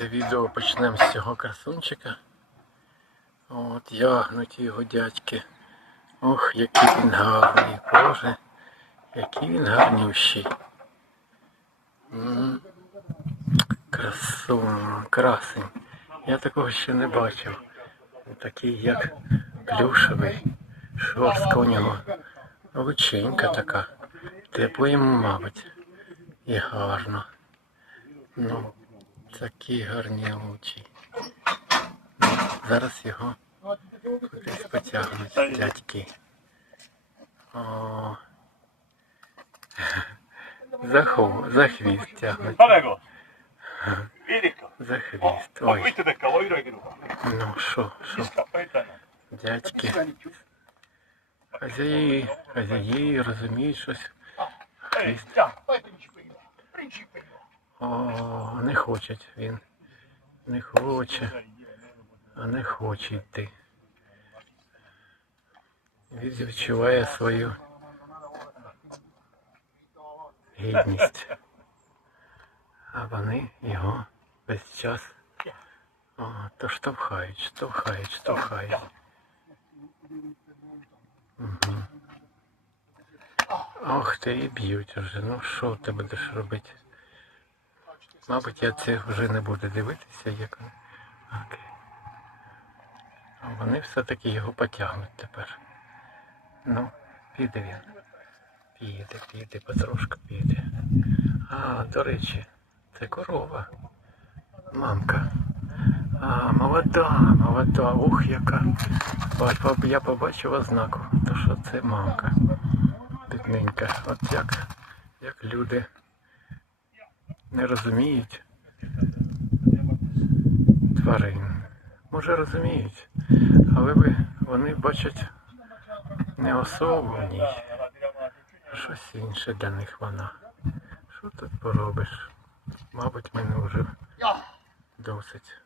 це відео почнемо з цього красунчика. От ягнуті його дядьки. Ох, який він гарний, боже, який він гарнющий. Красун, красень. Я такого ще не бачив. Такий як плюшевий. Шорстка у нього. Лученька така. Тепло йому, мабуть. І гарно. Ну, Такі гарні очі. Зараз його кудись потягнуть дядьки. О. За, ху, за хвіст тягнуть. За хвіст. Ой. Ну що, що? Дядьки. Хазяї, хазяї розуміють щось. Хвіст. О, не хоче він. Не хоче. А не хоче йти. Він відчуває свою гідність. А вони його весь час о, то штовхають, штовхають, штовхають. Угу. Ох ти і б'ють уже. Ну що ти будеш робити? Мабуть, я це вже не буду дивитися, як вони. Вони все-таки його потягнуть тепер. Ну, піде він. Піде, піде, потрошку піде. А, до речі, це корова. Мамка. А, молода, молода. Ух, яка. Я побачив ознаку, то що це мамка. Бідненька. От як, як люди не розуміють тварин. Може розуміють, але ви, вони бачать не особу в ній, а щось інше для них вона. Що тут поробиш? Мабуть, мене вже досить.